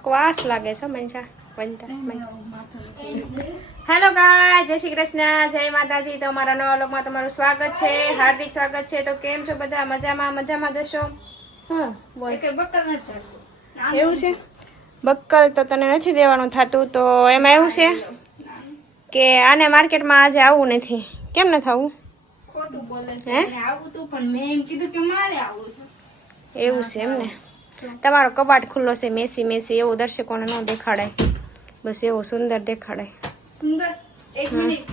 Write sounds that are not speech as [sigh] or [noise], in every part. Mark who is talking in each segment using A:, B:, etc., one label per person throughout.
A: બકવાસ લાગે છે મનસા હેલો ગાય જય શ્રી કૃષ્ણ જય માતાજી. તો અમારા નવા લોકમાં તમારું સ્વાગત છે હાર્દિક સ્વાગત છે. તો કેમ છો બધા? મજામાં મજામાં જશો? હા બોલ. એવું છે? બક્કલ તો તને નથી દેવાનું થતું તો એમાં એવું છે કે આને માર્કેટમાં આજે આવવું નથી. કેમ ન થવું?
B: ખોટું બોલે છે
A: હે?
B: આવું તું પણ મેં એમ કીધું કે મારે આવું છે.
A: એવું છે એમ ને? તમારો કબાટ ખુલ્લો છે મેસી મેસી એવું દર્શકોને ન દેખાડાય બસ એવું સુંદર દેખાડાય
B: સુંદર. એક મિનિટ.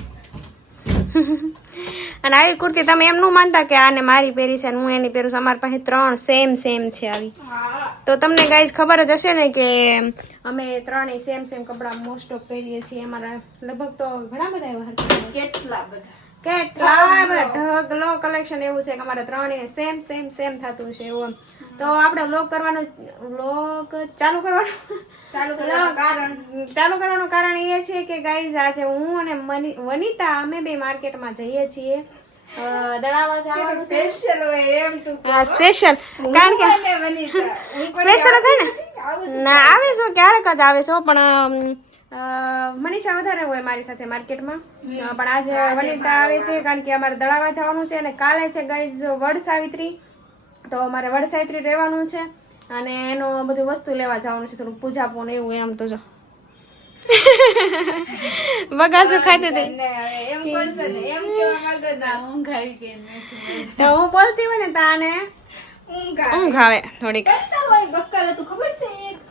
B: [laughs]
A: અને આવી કુર્તી તમે એમ નું માનતા કે આને મારી પહેરી છે હું એની પહેરું છું. અમારી પાસે ત્રણ સેમ સેમ છે આવી. તો તમને ગાઈઝ ખબર જ હશે ને કે અમે ત્રણેય સેમ સેમ કપડાં મોસ્ટ ઓફ પહેરીએ છીએ. અમારા લગભગ તો ઘણા બધા એવા
B: કેટલા બધા?
A: કેટલા બધા? ઢગલો કલેક્શન એવું છે કે અમારે ત્રણેય સેમ સેમ સેમ થતું છે એવું. તો આપણે લોક કરવાનું લોક ચાલુ કરવાનું?
B: ચાલુ કરવાનું કારણ?
A: ચાલુ કરવાનું કારણ એ છે કે ગાઈઝ આજે હું અને વનિતા અમે બે માર્કેટમાં જઈએ છીએ.
B: સ્પેશિયલ
A: કારણ કે સ્પેશિયલ થાય ને ના? આવે છો ક્યારેક. જ આવે છો પણ મનીષા વધારે હોય મારી સાથે માર્કેટમાં. પણ આજે વનિતા આવે છે કારણ કે અમારે દડાવા જવાનું છે અને કાલે છે ગાઈઝ વડ સાવિત્રી. તો અમારે વડસાયત્રી રહેવાનું છે અને એનું બધું વસ્તુ લેવા જવાનું છે થોડુંક પૂજા પૂન એવું એમ તો જો. [laughs] બગાસું ખાતી હતી. તો હું બોલતી હોય ને તાને
B: ઊંઘ આવે.
A: થોડીક.
B: કરતા હોય બક્કર હતું ખબર છે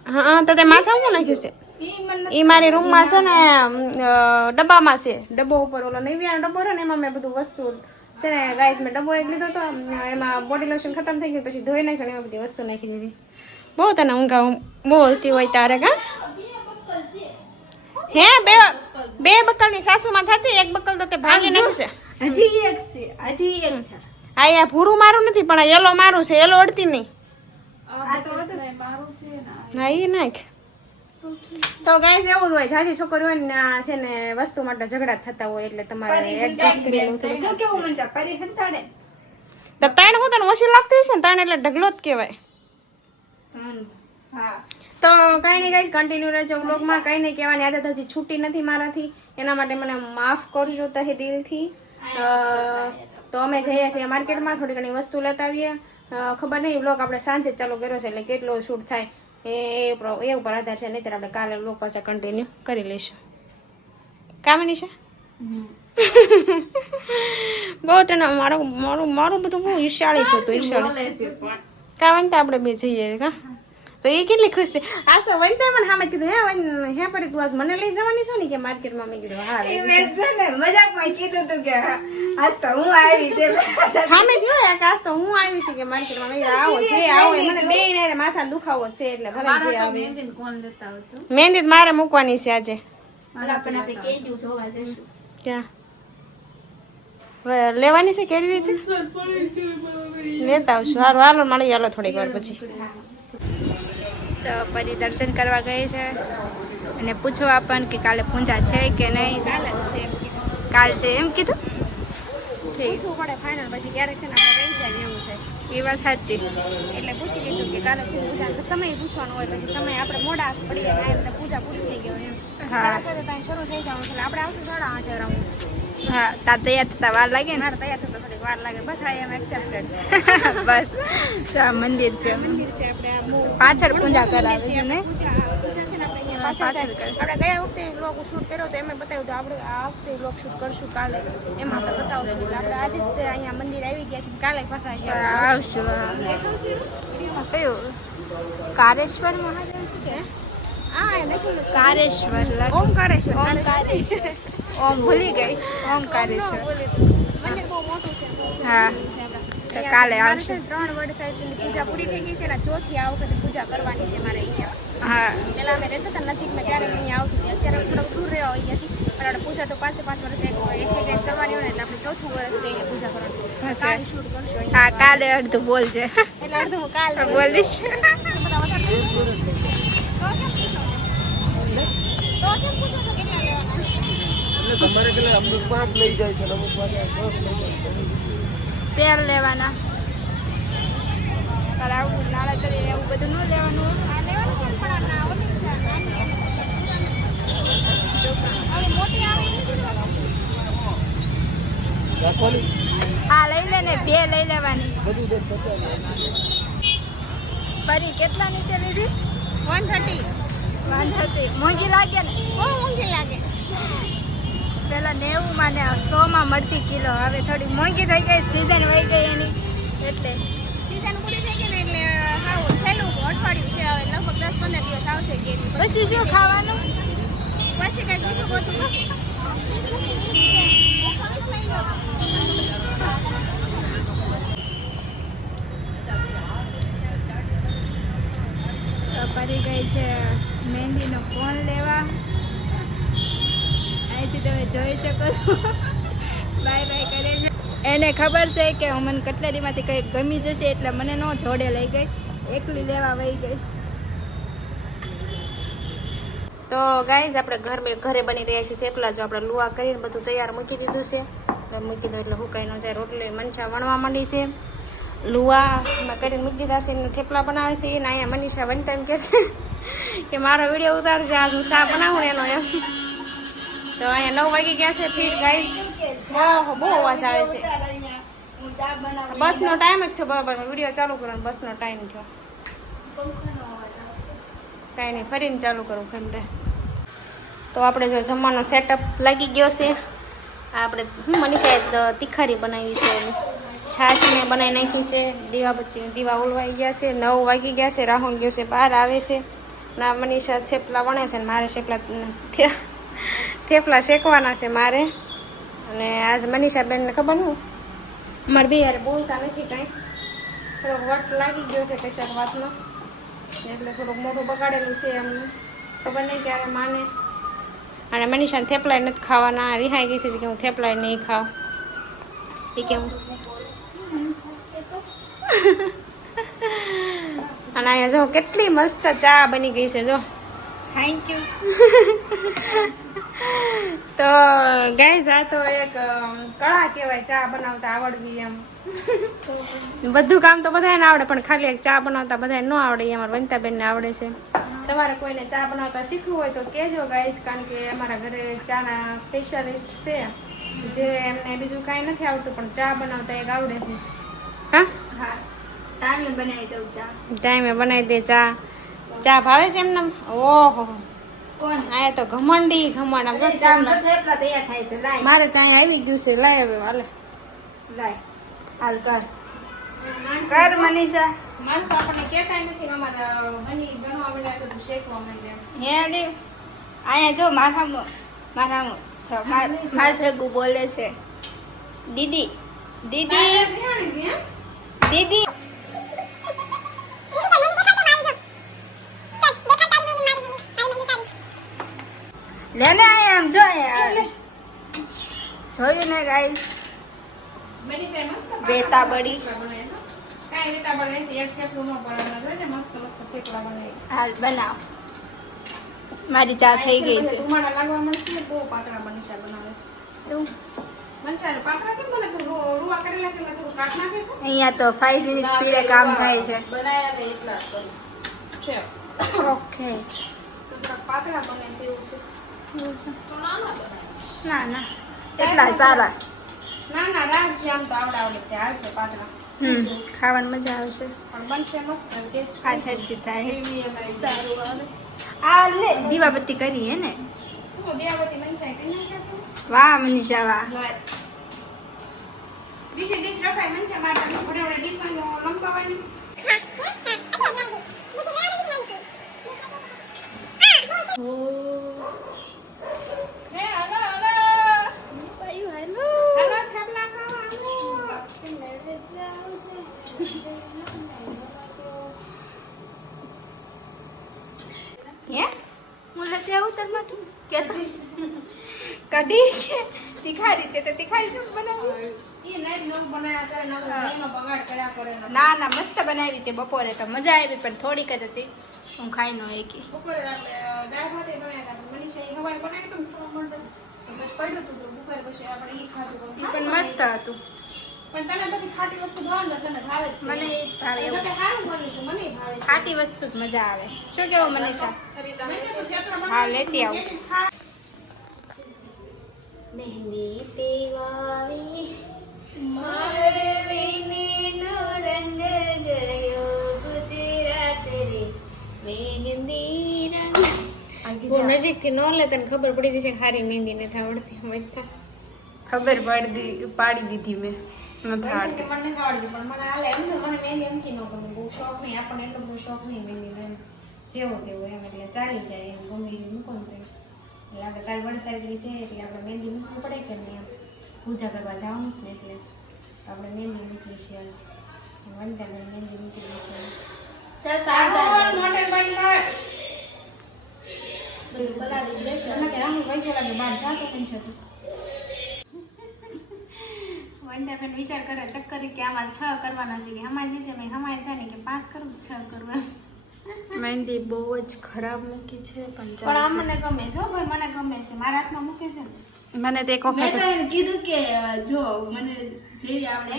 A: હા તો તે માથા હું નાખ્યું છે?
B: ઈ
A: મારી રૂમમાં છે ને ડબ્બામાં છે. ડબ્બો ઉપર ઓલો નૈવિયાનો ડબ્બો રહ્યો ને એમાં મેં બધું વસ્તુ છે ને ગાઈઝ મેં ડબ્બો એક લીધો હતો એમાં બોડી લોશન ખતમ થઈ ગયું પછી ધોઈ નાખ્યું એમાં બધી વસ્તુ નાખી દીધી. બહુ તને ઊંઘા બોલતી હોય તારે કા? હે બે બે બક્કલની સાસુમાં થતી એક બક્કલ તો તે ભાંગી નાખ્યું છે
B: હજી એક છે હજી એક છે.
A: આ યા ભૂરું મારું નથી પણ યલો મારું છે યલો અડતી નહીં.
B: આ તો મારું છે ના
A: હા નાખ. તો ગાઈસ એવું જ હોય જાજી છોકરીઓ ને છે ને વસ્તુ માટે ઝઘડા થતા હોય એટલે તમારે એડજસ્ટ કરી લેવું થોડું
B: હું કેવું મન છે? પરી હંતાડે
A: તો ત્રણ હું તને ઓછી લાગતી છે ને? તાણ એટલે ઢગલો જ કહેવાય.
B: હા.
A: તો કઈ નહીં ગાઈઝ કન્ટિન્યુ રહેજો વ્લોગમાં કઈ નહીં કહેવાની આદત હજી છૂટી નથી મારાથી. એના માટે મને માફ કરજો તહે દિલથી. તો અમે જઈએ છીએ માર્કેટમાં થોડી ઘણી વસ્તુ લેતા આવીએ. ખબર નહીં બ્લોગ આપણે સાંજે જ ચાલુ કર્યો છે એટલે કેટલો શૂટ થાય. એ એ ઉપર- આધાર છે નહીંતર આપણે કાલે લોકો પાસે કન્ટિન્યુ કરી લઈશું. કામની છે? બહુ તને મારું મારું મારું બધું બહુ ઈર્ષાળી છે તું ઈર્ષાળી
B: બોલે
A: તો આપણે બે જઈએ કા તો એ કેટલી ખુશ છે? આ તો વનતા મને સામે કીધું હે વન હે પરી તું આજ મને લઈ જવાની છો ને કે માર્કેટમાં? મેં કીધું હા
B: એ મેં છે ને મજાકમાં કીધું તું કે આજ તો હું આવી છે.
A: સામે થયો એક આજ તો હું આવી છું કે માર્કેટમાં? મેં આવો જે આવો મને બે ને માથા દુખાવો છે એટલે ભલે જે આવે. મહેંદી તો મારે મૂકવાની છે આજે.
B: પણ આપણે કેજું જોવા જઈશું
A: ક્યાં? લેવાની છે કેવી રીતે? [laughs] લેતા આવશું. સારું હાલો મળી હાલો થોડીક વાર પછી.
C: તો પછી દર્શન કરવા ગઈ છે. અને પૂછવા પણ કે કાલે પૂજા છે કે નહીં? કાલ છે એમ કીધું.
A: પૂછવું પડે ફાઇનલ પછી ક્યારેક છે ને આપણે રહી જાય એવું થાય
C: એ વાત સાચી.
A: એટલે પૂછી લીધું કે કાલે છે પૂજા તો સમય પૂછવાનો હોય પછી સમય આપણે મોડા પડી જાય પૂજા પૂરી થઈ ગયો એમ. સાડા સાતે ત્યાં શરૂ થઈ જવાનું એટલે આપણે આવશું સાડા આઠે રાઉન્ડ
C: હા તાર તૈયાર થતા વાર લાગે ને
A: મારે તૈયાર થતા થોડીક વાર લાગે. બસ આઈ એમ એક્સેપ્ટેડ [laughs]
C: બસ. જો આ મંદિર છે.
A: મંદિર છે આપણે
C: પાછળ પૂજા કરાવે છે ને?
A: પૂજા છે ને આપણે પાછળ આપણે ગયા વખતે વ્લોગ શૂટ કર્યો તો એમે બતાવ્યું તો આપણે આ વખતે વ્લોગ શૂટ કરશું કાલે. એમાં આપણે બતાવશું. આપણે આજે જ અહીંયા મંદિર આવી ગયા છે કાલે પાછા
C: આવશું. કયું? કારેશ્વર મહાદેવ છે કે. કારેશ્વર
A: ઓમકારેશ્વર
C: ઓમકારેશ્વર. ઓમ ભૂલી ગઈ. ઓમકારેશ્વર
A: છે.
C: હા. તો કાલે આવશે.
A: ત્રણ વર્ષ સાહેબની પૂજા પૂરી થઈ ગઈ છે ને ચોથી આ વખતે પૂજા કરવાની છે મારે અહીંયા.
C: હા.
A: અમે રહેતા હતા નજીકમાં ત્યારે અહીંયા આવતી અત્યારે થોડોક દૂર રહેવા અહીંયા છીએ. પણ આપણે પૂજા તો પાંચે પાંચ વર્ષ એક એક કરવાની હોય ને એટલે આપણે ચોથું વર્ષ છે અહીંયા પૂજા કરવાની. કાલ
C: હા અડધું બોલજે.
A: એટલે અડધું
C: બોલીશ
A: બધા વધારે તો કેમ પૂછો છો? તો કેમ પૂછો છો કેટલા લેવાના
D: તમારે કે અમુક પાંચ લઈ જાય છે અમુક પાંચ લઈ જાય છે.
C: લેવાના. તારે આવું નાળા ચડી એવું બધું ન લેવાનું.
A: આ લેવાનું છે પણ આ
C: લઈ લે ને બે લઈ લેવાની. પરી કેટલા નીચે લીધી?
A: One thirty.
C: વાંધો નથી. મોંઘી લાગે ને?
A: બહુ મોંઘી લાગે.
C: નેવું માં ને સો માં મળતી કિલો. હવે થોડી મોંઘી થઈ ગઈ સિઝન વહી ગઈ એની. એટલે
A: સિઝન પૂરી થઈ ગઈ ને એટલે હાવ છેલ્લું અઠવાડિયું છે હવે લગભગ દસ પંદર દિવસ આવશે કે
C: પછી શું ખાવાનું?
A: પછી બીજું ગોતું
C: ગઈ છે મહેંદીનો ફોન લેવા. જોઈ શકો છો. બાય બાય કરે એને ખબર છે કે હું મને કટલેરીમાંથી કંઈક ગમી જશે એટલે મને ન જોડે લઈ ગઈ. એકલી લેવા વહી ગઈ.
A: તો ગાઈઝ આપણે ઘર ઘરે બની રહ્યા છીએ થેપલા. જો આપણે લુવા કરીને બધું તૈયાર મૂકી દીધું છે. મૂકી દો એટલે હુકાઈ ન જાય. રોટલી મનસા વણવા માંડી છે. લુવામાં કરીને મૂકી દીધા છે. એને થેપલા બનાવે છે. એને અહીંયા મનીષા વન ટાઈમ કહે છે કે મારો વીડિયો ઉતારજે. આજ હું શા બનાવું એનો એમ. તો અહીંયા નવ વાગી ગયા છે ફીટ ગાઈઝ બહુ અવાજ આવે છે. બસનો ટાઈમ જ થયો બરાબર. વીડિયો ચાલુ કરવાનો બસનો ટાઈમ થયો કાંઈ નહીં, ફરીને ચાલુ કરું ઘંટે. તો આપણે જો જમવાનો સેટઅપ લાગી ગયો છે. આપણે હું મનીષાએ તીખારી બનાવી છે. છાશને બનાવી નાખી છે. દીવાબત્તી દીવા ઓલવાઈ ગયા છે. નવ વાગી ગયા છે, રાહુલ ગયો છે, બહાર આવે છે. ના મનીષા થેપલા વણે છે ને મારે છેપલા થે- થેપલા શેકવાના છે મારે. અને આજ મનીષા બેનને ખબર નહીં મારે બે યાર બોલતા નથી કાંઈ. થોડોક વટ લાગી ગયો છે કશાક વાતમાં એટલે થોડુંક મોઢું બગાડેલું છે એમનું. ખબર નહીં ક્યારે માને. અને મનીષાને થેપલાય નથી ખાવાના. રિહાઈ ગઈ છે કે હું થેપલાય નહીં ખાવ એ કે હું. [laughs] અને અહીંયા જો કેટલી મસ્ત ચા બની ગઈ છે જો.
C: થેન્ક યુ [laughs]
A: તો ગાઈઝ આ તો એક કળા કહેવાય ચા બનાવતા આવડવી એમ. [laughs] બધું કામ તો બધાને આવડે પણ ખાલી એક ચા બનાવતા બધાને ન આવડે એ અમારા વનિતાબેનને આવડે છે. તમારે કોઈને ચા બનાવતા શીખવું હોય તો કહેજો ગાઈઝ કારણ કે અમારા ઘરે ચાના સ્પેશિયાલિસ્ટ છે જે એમને બીજું કાંઈ નથી આવડતું પણ ચા બનાવતા એક આવડે છે. હા?
C: હા. ટાઈમે બનાવી દઉં ચા.
A: ટાઈમે બનાવી દે ચા. ચા ભાવે છે એમને ઓહો.
C: કોણ?
A: આ તો ઘમંડી ઘમંડ. મારે ત્યાં આવી ગયું છે લાય હવે હાલે.
C: લાય. હાલ કર. કર મનીષા.
A: માણસો આપણને કહેતા નથી કે અમારા હની બનવા માંડ્યા છે શેકવા માંડ્યા.
C: હે દેવ. અહીંયા જો મારામાં મારામાં. માર માર ભેગું બોલે છે. દીદી. દીદી. દીદી. લે ને આમ જો જોયું ને ગાઈસ
A: બેતા બડી.
C: હાલ બનાવ. મારી ચા થઈ ગઈ છે? અહીંયા તો ફાઈવ સ્પીડે કામ થાય છે. ઓકે
A: પાતળા બને છે એવું છે.
C: ના ના. એટલા સારા.
A: ના ના રાખજે આમ તો આવડે આવડે તે હાલશે પાતળા.
C: હમ ખાવાની મજા આવશે.
A: પણ બનશે મસ્ત ટેસ્ટ.
C: આ સાઈડથી સાહેબ સારું આવે. આ લે દીવાબત્તી કરી હે ને?
A: મનસાઈ
C: વાહ મનીષા વાહ.
A: બીજી ડીશ રખાય મનસા માટે. ઘરે ઘરે ડીશ લંબાવાની. હે હલો હલો હલો થેપલા ખાવા
C: હે હું નથી આવું તાર કે કઢી કે તીખારી તે તો તીખારી કેમ બનાવી?
A: ના.
C: ના મસ્ત બનાવી તે બપોરે તો મજા આવી પણ થોડીક જ હતી. હું ખાઈ નો એકી. પણ મસ્ત હતું.
A: પણ તને બધી ખાટી વસ્તુ ભાવે ને તને ભાવે
C: મને એ ભાવે એવું.
A: કે સારું બન્યું છે મને ભાવે
C: ખાટી વસ્તુ જ મજા આવે. શું કેવું મનીષા?
A: મેં છે તો થેપલા
C: હા, લેતી આવું.
A: મહેંદી તેવાવી મારે વિનેનો રંગ ગયો ગુજરાત રે મહેંદી રંગ. બહુ નજીકથી ન લે તને ખબર પડી જશે કે હારી મહેંદી નથી આવડતી
C: ખબર પડી પાડી દીધી મેં. નથી આવડતી
A: મને આવડતી પણ મને હાલે એમ તો મને મહેંદી એમથી ન ગમે બહુ શોખ નહીં આપણને એટલો બધો શોખ નહીં એમ જેવો તેવો એમ એટલે ચાલી જાય એમ ગમે એ મૂકો ને એટલે આપણે કાલ છે એટલે આપણે મહેંદી મૂકવું પડે કે નહીં એમ પૂજા કરવા જવાનું જ ને એટલે આપણે મહેંદી મૂકીએ છીએ વંદાને મહેંદી મૂકી છે બંધ રાહુલ લાગે બહાર જાતો કેમ છે તું વંદાબેન વિચાર કરે ચક્કરી કે આમાં છ કરવાના છે કે હમાય છે મેં હમાય છે ને કે પાસ કરું છ કરું
C: મહેંદી બહુ જ ખરાબ મૂકી છે પણ
A: પણ આ મને ગમે છે હો ભાઈ મને ગમે છે. મારા હાથમાં મૂકે છે ને.
C: મને તો એક વખત
B: કીધું કે જો મને જેવી આવડે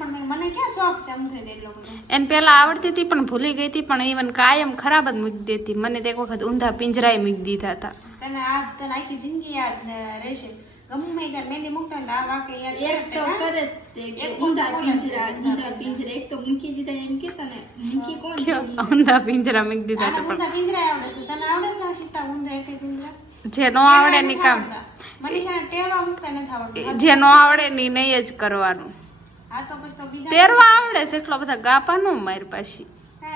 A: પણ ક્યાં શોખ છે એમ થઈ એટલો બધો
C: એને પેલા આવડતી હતી પણ ભૂલી ગઈ હતી પણ ઈવન કાયમ ખરાબ જ મૂકી દેતી. મને તો એક વખત ઊંધા પિંજરાએ મૂકી દીધા હતા.
A: તને આ તને આખી જિંદગી યાદ ને રહેશે. ગમે ત્યાં મહેંદી મૂકતા ને આ વાકે યાદ
B: એક તો કરે તે ઊંધા પિંજરા ઊંધા પિંજરા. એક તો મૂકી દીધા એમ કેતા ને મૂકી કોણ
C: ઊંધા પિંજરા મૂકી દીધા
A: આને ઊંધા પિંજરા આવડે છે. તને આવડે છે સીતા ઊંધા એક પિંજરા?
C: જે ન આવડે ની કામ.
A: મનીષા ટેરવા મૂકતા નથી આવડતું.
C: જે ન આવડે ની નહીં જ કરવાનું.
A: આ તો પછી તો બીજા
C: પહેરવા આવડે છે એટલો બધા ગાપા નો મારી પાછી.
A: તે.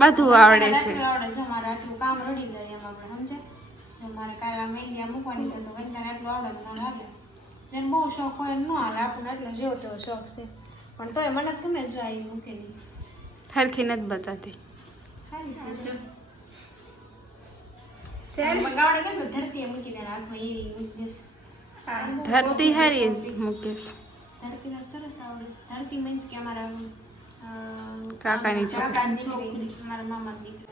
C: બધું આવડે છે.
A: આવડે છે મારે આટલું. કામ રડી જાય એમ આપણે સમજે મારે કાલે મહેંદી મૂકવાની છે તો વંદાને એટલો આવડે મને હાલે જેને બહુ શોખ હોય એને ન હાલે આપણને એટલો જેવો તેવો શોખ છે. પણ તોય મને તો ગમે જો આ ઈ મૂકેલી.
C: હરખી નથી બતાતી. ધરતી હારી મુકેશ. કાકાની છોકરી.
A: મારા મામા દીકરી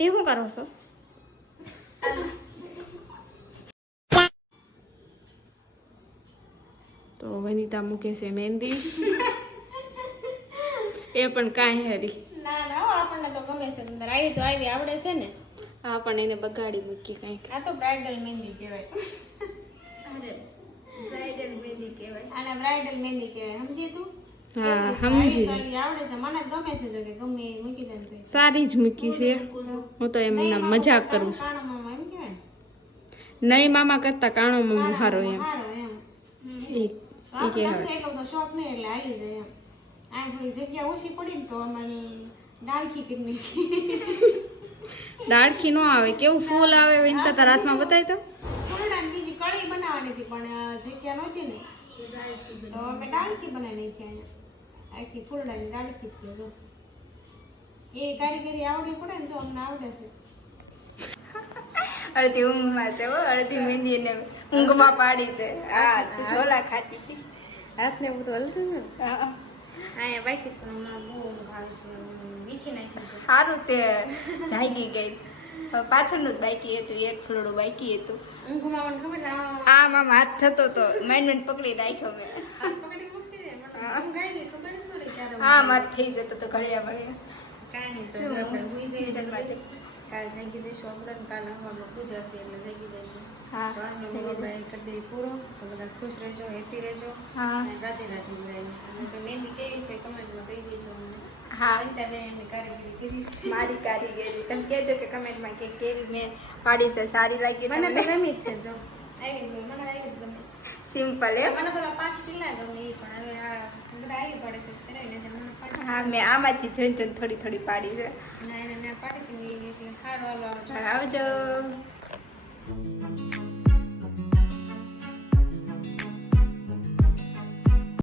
C: એ શું કરો છો? તો વનિતા મૂકે છે મહેંદી. એ પણ કાંઈ હરી.
A: ના ના હો, આપણને તો ગમે છે. અંદર આવી તો આવી આવડે છે ને.
C: હા પણ એને બગાડી મૂકી કંઈક.
A: આ તો બ્રાઇડલ મહેંદી કહેવાય.
B: અરે બ્રાઇડલ મહેંદી કહેવાય.
A: આને બ્રાઇડલ મહેંદી કહેવાય. સમજી તું?
C: હા સમજી
A: આવડે છે. મને ગમે છે કે ગમે એ મૂકી દે ને તો
C: સારી જ મૂકી છે. હું તો એમને મજાક કરું છું. નહીં મામા કરતા કાણો મામા હારો એમ.
A: તો અમારે ડાળખી
C: નો આવે. કેવું ફૂલ આવે વિનતા તારા હાથમાં બતાવી તો.
A: બીજી કળી બનાવવાની હતી પણ જગ્યા નહોતી ને. તો અમે ડાળખી બનાવી નાખી અહીંયા. આખી ફૂલડાની ગાડી જ જો. એ કારીગરી આવડી પડે ને જો અમને આવડે છે. [laughs]
C: અડધી ઊંઘમાં છે હો અડધી મહેંદી ને ઊંઘમાં પાડી છે. હા તું ઝોલા ખાતી હતી.
A: હાથને બધું હલતું ને?
C: હા.
A: અહીંયા બાકી બહુ ભાવે છે વીખી નાખ્યું
C: સારું તે જાગી ગઈ. પાછળનું જ બાકી હતું એક ફૂલડું બાકી હતું.
A: ઊંઘમાં મને ખબર આ
C: હાથ થતો તો માઇન્ડ પકડી રાખ્યો મેં. આમ હાથ થઈ જતો તો ઘડિયા ભળ્યા
A: કાંઈ તો આપણે ઊંઘી જઈએ કાલ જાગી જઈશું આપણે કાલ હવામાં પૂજા છે એટલે જાગી જઈશું.
C: હા
A: તો આજનો vlog આપણે કરી દઈએ પૂરો. તો બધા ખુશ રહેજો હેપી રહેજો.
C: હા.
A: રાધે રાધે બધાને. જો મહેંદી કેવી છે કમેન્ટમાં કહી દેજો મને.
C: હા. મારી કારીગરી. તમે કહેજો કે કમેન્ટમાં કે કેવી મેં પાડી છે સારી લાગી
A: મને તો ગમી જ છે જો. આવી ગયું મને આવી
C: સિમ્પલ એમ
A: મને તો પાંચ ટીલા ગમે એ પણ હવે આ બધા આવી પડે છે ત્યારે
C: હા મેં આમાંથી જોઈને જોઈને થોડી થોડી પાડી છે
A: ના એને મેં પાડી હતી એટલે સારું હાલો આવજો
C: આવજો